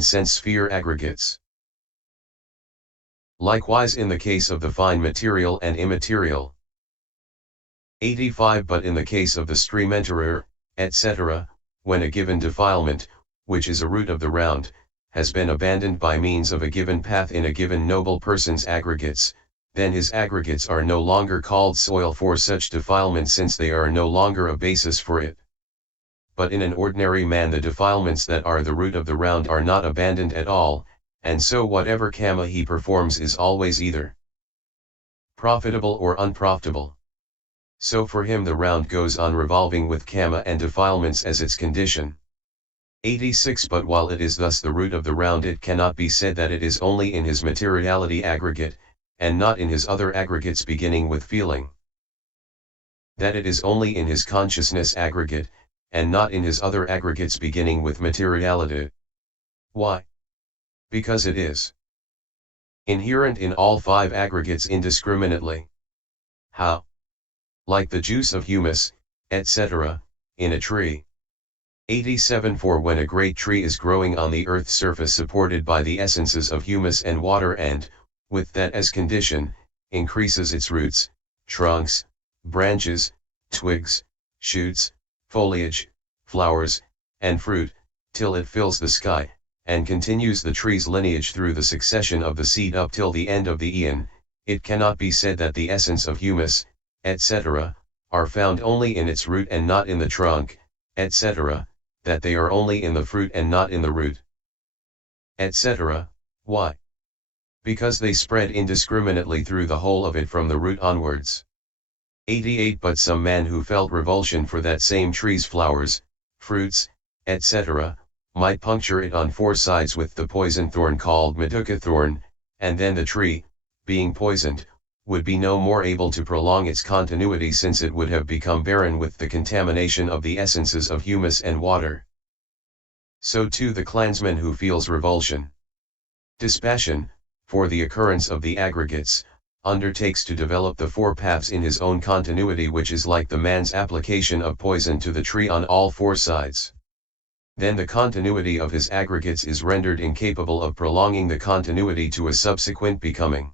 in sense sphere aggregates. Likewise in the case of the fine material and immaterial. 85 But in the case of the stream enterer, etc., when a given defilement, which is a root of the round, has been abandoned by means of a given path in a given noble person's aggregates, then his aggregates are no longer called soil for such defilement since they are no longer a basis for it. But in an ordinary man the defilements that are the root of the round are not abandoned at all, and so whatever kamma he performs is always either profitable or unprofitable. So for him the round goes on revolving with kamma and defilements as its condition. 86 But while it is thus the root of the round, it cannot be said that it is only in his materiality aggregate, and not in his other aggregates beginning with feeling. That it is only in his consciousness aggregate, and not in his other aggregates beginning with materiality. Why? Because it is inherent in all five aggregates indiscriminately. How? Like the juice of humus, etc., in a tree. 87 For when a great tree is growing on the earth's surface supported by the essences of humus and water and, with that as condition, increases its roots, trunks, branches, twigs, shoots, foliage, flowers, and fruit, till it fills the sky, and continues the tree's lineage through the succession of the seed up till the end of the eon, it cannot be said that the essence of humus, etc., are found only in its root and not in the trunk, etc., that they are only in the fruit and not in the root, etc. Why? Because they spread indiscriminately through the whole of it from the root onwards. 88 But some man who felt revulsion for that same tree's flowers, fruits, etc., might puncture it on four sides with the poison thorn called maduka thorn, and then the tree, being poisoned, would be no more able to prolong its continuity since it would have become barren with the contamination of the essences of humus and water. So too the clansman who feels revulsion, dispassion, for the occurrence of the aggregates, undertakes to develop the four paths in his own continuity, which is like the man's application of poison to the tree on all four sides. Then the continuity of his aggregates is rendered incapable of prolonging the continuity to a subsequent becoming.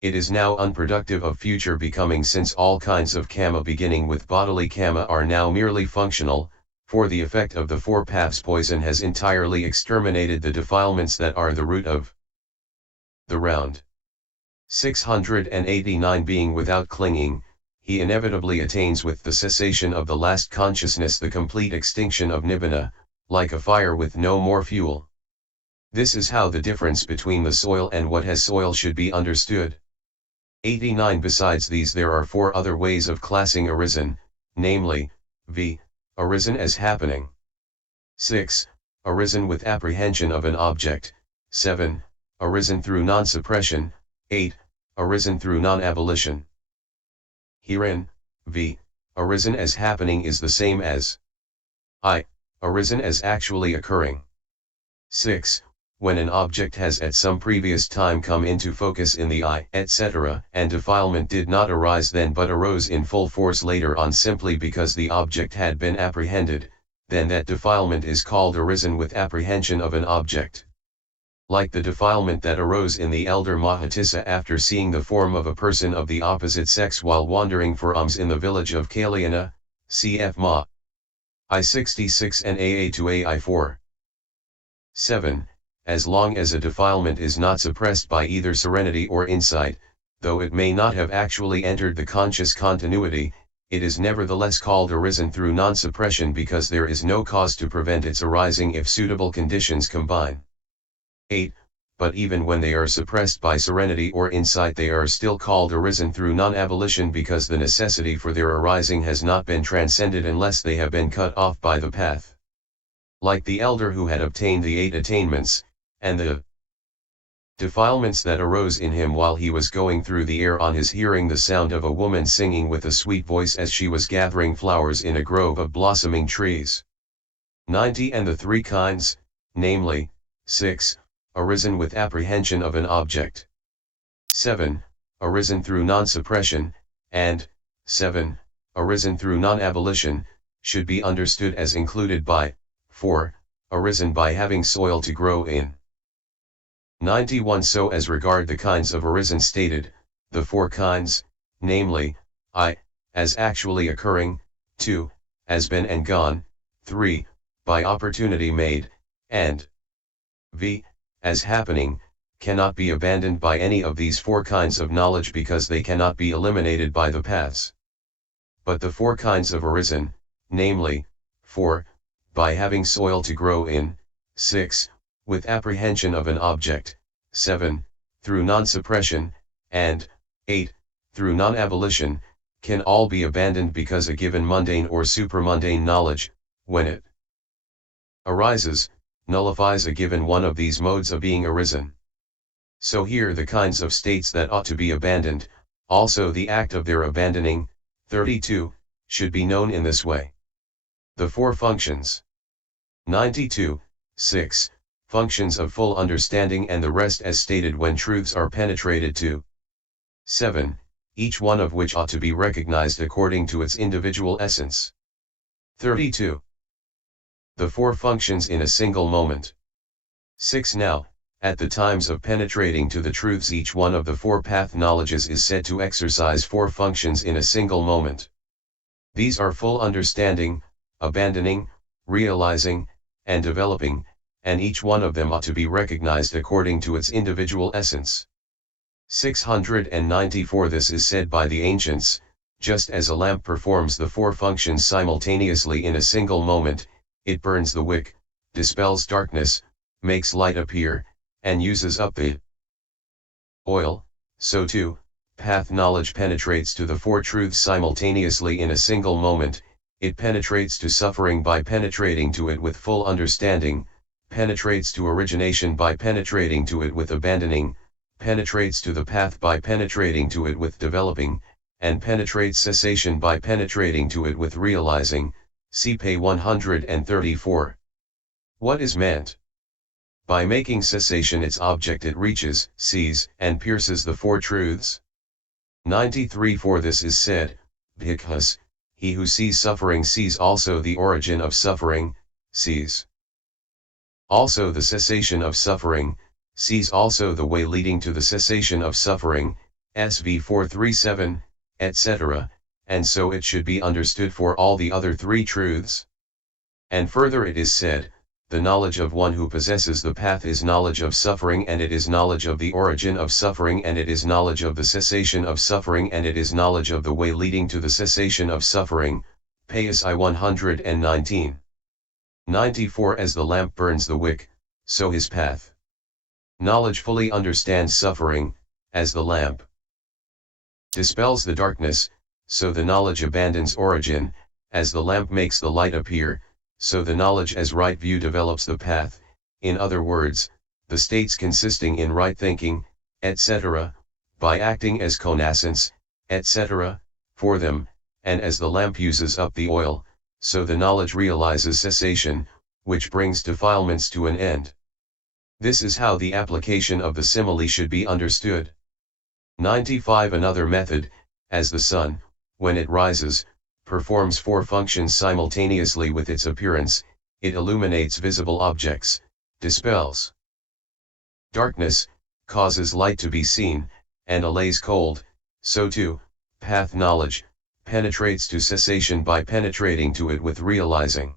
It is now unproductive of future becoming since all kinds of kamma beginning with bodily kamma are now merely functional, for the effect of the four paths poison has entirely exterminated the defilements that are the root of the round. 689 Being without clinging, he inevitably attains with the cessation of the last consciousness the complete extinction of nibbana, like a fire with no more fuel. This is how the difference between the soil and what has soil should be understood. 89 Besides these there are four other ways of classing arisen, namely, v. Arisen as happening. 6. Arisen with apprehension of an object. 7. Arisen through non-suppression. 8. Arisen through non-abolition. Herein, v. Arisen as happening is the same as I. Arisen as actually occurring. 6. When an object has at some previous time come into focus in the eye, etc., and defilement did not arise then but arose in full force later on simply because the object had been apprehended, then that defilement is called arisen with apprehension of an object. Like the defilement that arose in the elder Mahatissa after seeing the form of a person of the opposite sex while wandering for alms in the village of Kalyana, cf. Ma. I-66 and AA-to-AI-4. 7. As long as a defilement is not suppressed by either serenity or insight, though it may not have actually entered the conscious continuity, it is nevertheless called arisen through non-suppression because there is no cause to prevent its arising if suitable conditions combine. 8. But even when they are suppressed by serenity or insight they are still called arisen through non-abolition because the necessity for their arising has not been transcended unless they have been cut off by the path. Like the elder who had obtained the 8 attainments, and the defilements that arose in him while he was going through the air on his hearing the sound of a woman singing with a sweet voice as she was gathering flowers in a grove of blossoming trees. 90 And the three kinds, namely, 6. Arisen with apprehension of an object. 7. Arisen through non-suppression, and 7. Arisen through non-abolition, should be understood as included by 4. arisen by having soil to grow in. 91 So as regard the kinds of arisen stated, the four kinds, namely, I, as actually occurring, 2, as been and gone, 3, by opportunity made, and v, as happening, cannot be abandoned by any of these four kinds of knowledge because they cannot be eliminated by the paths. But the four kinds of arisen, namely, 4, by having soil to grow in, 6, with apprehension of an object, 7, through non-suppression, and 8, through non-abolition, can all be abandoned because a given mundane or supramundane knowledge, when it arises, nullifies a given one of these modes of being arisen. So here the kinds of states that ought to be abandoned, also the act of their abandoning, 32, should be known in this way. The four functions. 92, 6, functions of full understanding and the rest as stated when truths are penetrated to. 7, each one of which ought to be recognized according to its individual essence. 32. The four functions in a single moment. 6 Now, at the times of penetrating to the truths each one of the four path knowledges is said to exercise four functions in a single moment. These are full understanding, abandoning, realizing, and developing, and each one of them ought to be recognized according to its individual essence. 694 This is said by the ancients, just as a lamp performs the four functions simultaneously in a single moment, it burns the wick, dispels darkness, makes light appear, and uses up the oil, so too, path knowledge penetrates to the four truths simultaneously in a single moment. It penetrates to suffering by penetrating to it with full understanding, penetrates to origination by penetrating to it with abandoning, penetrates to the path by penetrating to it with developing, and penetrates cessation by penetrating to it with realizing. See page 134. What is meant? By making cessation its object it reaches, sees, and pierces the four truths. 93 For this is said, because he who sees suffering sees also the origin of suffering, sees also the cessation of suffering, sees also the way leading to the cessation of suffering, SV 437, etc., and so it should be understood for all the other three truths. And further it is said, the knowledge of one who possesses the path is knowledge of suffering and it is knowledge of the origin of suffering and it is knowledge of the cessation of suffering and it is knowledge of the way leading to the cessation of suffering, Payas I 119. 94 As the lamp burns the wick, so his path knowledge fully understands suffering, as the lamp dispels the darkness, so the knowledge abandons origin, as the lamp makes the light appear, so the knowledge as right view develops the path, in other words, the states consisting in right thinking, etc., by acting as connascence, etc., for them, and as the lamp uses up the oil, so the knowledge realizes cessation, which brings defilements to an end. This is how the application of the simile should be understood. 95 Another method, as the sun, when it rises, performs four functions simultaneously with its appearance, it illuminates visible objects, dispels darkness, causes light to be seen, and allays cold, so too, path knowledge, penetrates to cessation by penetrating to it with realizing.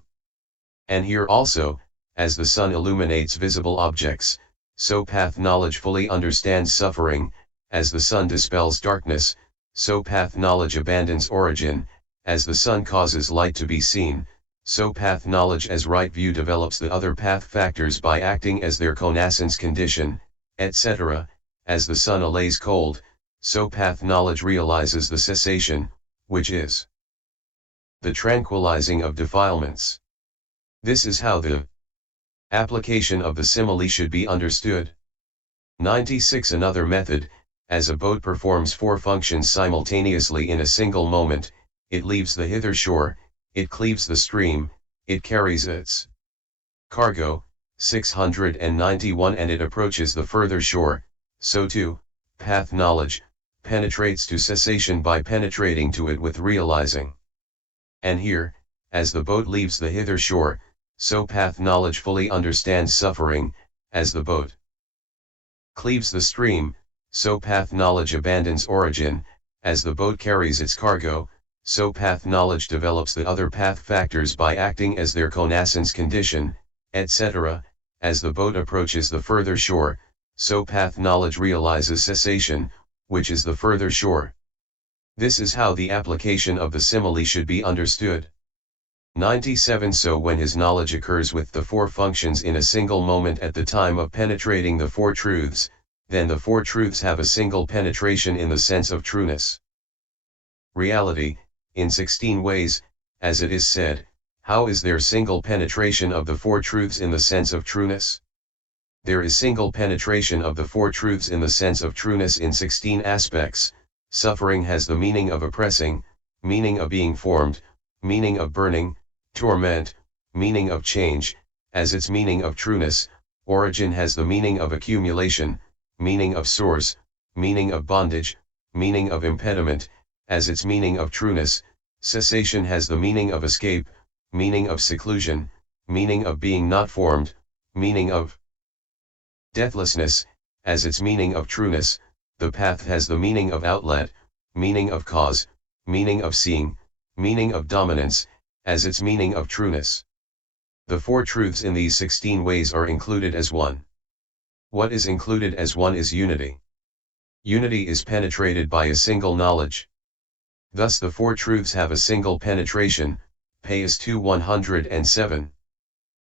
And here also, as the sun illuminates visible objects, so path knowledge fully understands suffering, as the sun dispels darkness, so path knowledge abandons origin, as the sun causes light to be seen, so path knowledge as right view develops the other path factors by acting as their connascence condition, etc., as the sun allays cold, so path knowledge realizes the cessation, which is the tranquilizing of defilements. This is how the application of the simile should be understood. 96 Another method, as a boat performs four functions simultaneously in a single moment, it leaves the hither shore, it cleaves the stream, it carries its cargo, 691 and it approaches the further shore, so too, path knowledge, penetrates to cessation by penetrating to it with realizing. And here, as the boat leaves the hither shore, so path knowledge fully understands suffering, as the boat cleaves the stream, so path knowledge abandons origin, as the boat carries its cargo, so path knowledge develops the other path factors by acting as their connaissance condition, etc., as the boat approaches the further shore, so path knowledge realizes cessation, which is the further shore. This is how the application of the simile should be understood. 97 So when his knowledge occurs with the four functions in a single moment at the time of penetrating the four truths, then the four truths have a single penetration in the sense of trueness. Reality, in 16 ways, as it is said, how is there single penetration of the four truths in the sense of trueness? There is single penetration of the four truths in the sense of trueness in 16 aspects. Suffering has the meaning of oppressing, meaning of being formed, meaning of burning, torment, meaning of change, as its meaning of trueness. Origin has the meaning of accumulation, meaning of source, meaning of bondage, meaning of impediment, as its meaning of trueness. Cessation has the meaning of escape, meaning of seclusion, meaning of being not formed, meaning of deathlessness, as its meaning of trueness. The path has the meaning of outlet, meaning of cause, meaning of seeing, meaning of dominance, as its meaning of trueness. The four truths in these 16 ways are included as one. What is included as one is unity. Unity is penetrated by a single knowledge. Thus the four truths have a single penetration, Payas 2 107.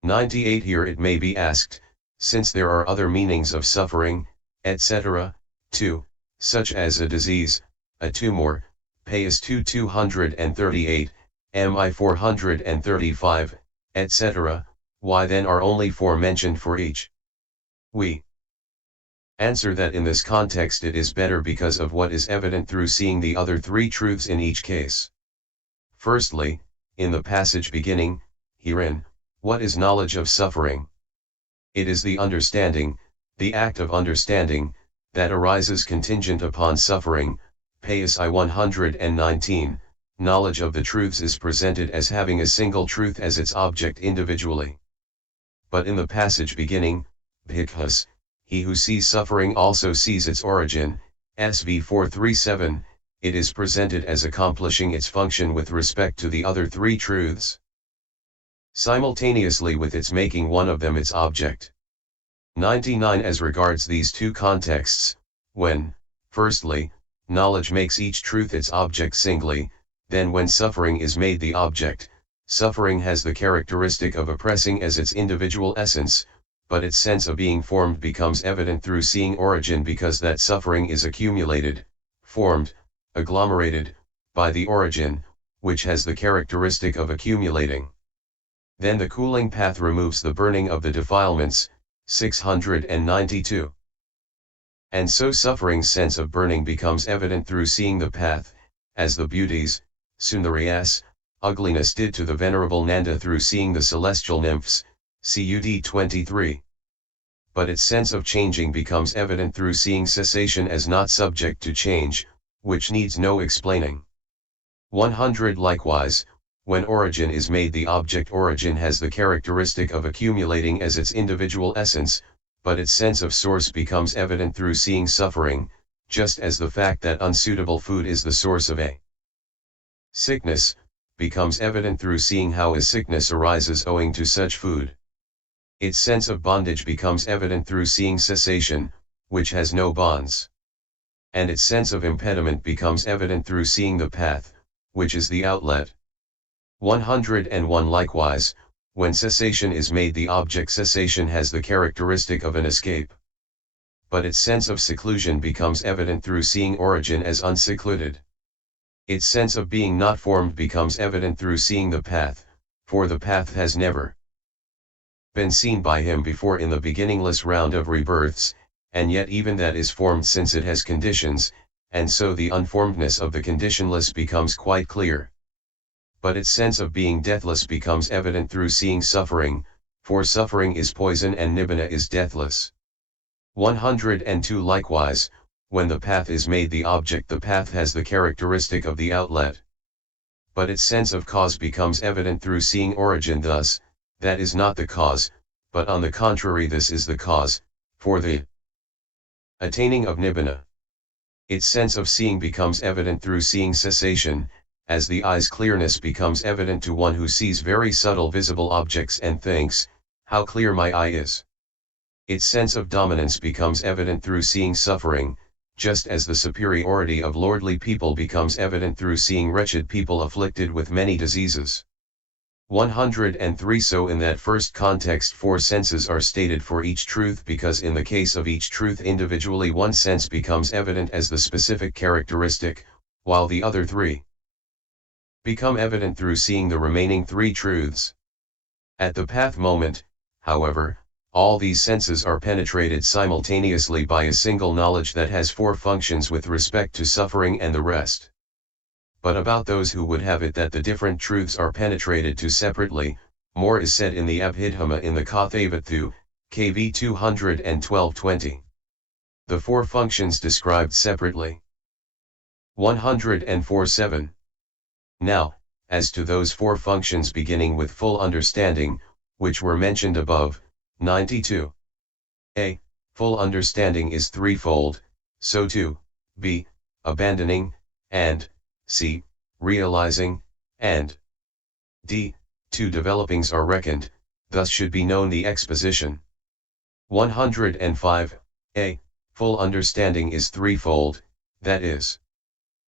98 Here it may be asked, since there are other meanings of suffering, etc., too, such as a disease, a tumor, Payas 2 238, MI 435, etc., why then are only four mentioned for each? We answer that in this context it is better because of what is evident through seeing the other three truths in each case. Firstly, in the passage beginning, herein, what is knowledge of suffering? It is the understanding, the act of understanding, that arises contingent upon suffering. Payas I 119, knowledge of the truths is presented as having a single truth as its object individually. But in the passage beginning, bhikkhus, he who sees suffering also sees its origin, SV 437, it is presented as accomplishing its function with respect to the other three truths, simultaneously with its making one of them its object. 99 As regards these two contexts, when, firstly, knowledge makes each truth its object singly, then when suffering is made the object, suffering has the characteristic of oppressing as its individual essence, but its sense of being formed becomes evident through seeing origin because that suffering is accumulated, formed, agglomerated, by the origin, which has the characteristic of accumulating. Then the cooling path removes the burning of the defilements, 692. And so suffering's sense of burning becomes evident through seeing the path, as the beauties, Sundariyas, ugliness did to the venerable Nanda through seeing the celestial nymphs, Cud 23. But its sense of changing becomes evident through seeing cessation as not subject to change, which needs no explaining. 100 Likewise, when origin is made the object, origin has the characteristic of accumulating as its individual essence, but its sense of source becomes evident through seeing suffering, just as the fact that unsuitable food is the source of a sickness, becomes evident through seeing how a sickness arises owing to such food. Its sense of bondage becomes evident through seeing cessation, which has no bonds. And its sense of impediment becomes evident through seeing the path, which is the outlet. 101 Likewise, when cessation is made the object, cessation has the characteristic of an escape. But its sense of seclusion becomes evident through seeing origin as unsecluded. Its sense of being not formed becomes evident through seeing the path, for the path has never been seen by him before in the beginningless round of rebirths, and yet even that is formed since it has conditions, and so the unformedness of the conditionless becomes quite clear. But its sense of being deathless becomes evident through seeing suffering, for suffering is poison and nibbana is deathless. 102 Likewise, when the path is made the object, the path has the characteristic of the outlet. But its sense of cause becomes evident through seeing origin. Thus, that is not the cause, but on the contrary this is the cause, for the attaining of nibbana. Its sense of seeing becomes evident through seeing cessation, as the eye's clearness becomes evident to one who sees very subtle visible objects and thinks, how clear my eye is. Its sense of dominance becomes evident through seeing suffering, just as the superiority of lordly people becomes evident through seeing wretched people afflicted with many diseases. 103 So in that first context 4 senses are stated for each truth because in the case of each truth individually one sense becomes evident as the specific characteristic, while the other 3 become evident through seeing the remaining 3 truths. At the path moment, however, all these senses are penetrated simultaneously by a single knowledge that has 4 functions with respect to suffering and the rest. But about those who would have it that the different truths are penetrated to separately, more is said in the Abhidhamma in the Kathavathu, KV 212-20. The 4 functions described separately. 104-7. Now, as to those 4 functions beginning with full understanding, which were mentioned above, 92. A. Full understanding is threefold, so too, B. Abandoning, and C. Realizing, and D. 2 developings are reckoned, thus should be known the exposition. 105. A. Full understanding is threefold, that is,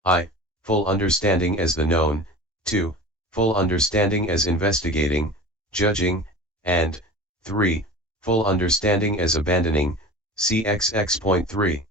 I. Full understanding as the known, 2. Full understanding as investigating, judging, and 3. Full understanding as abandoning, see XX.3.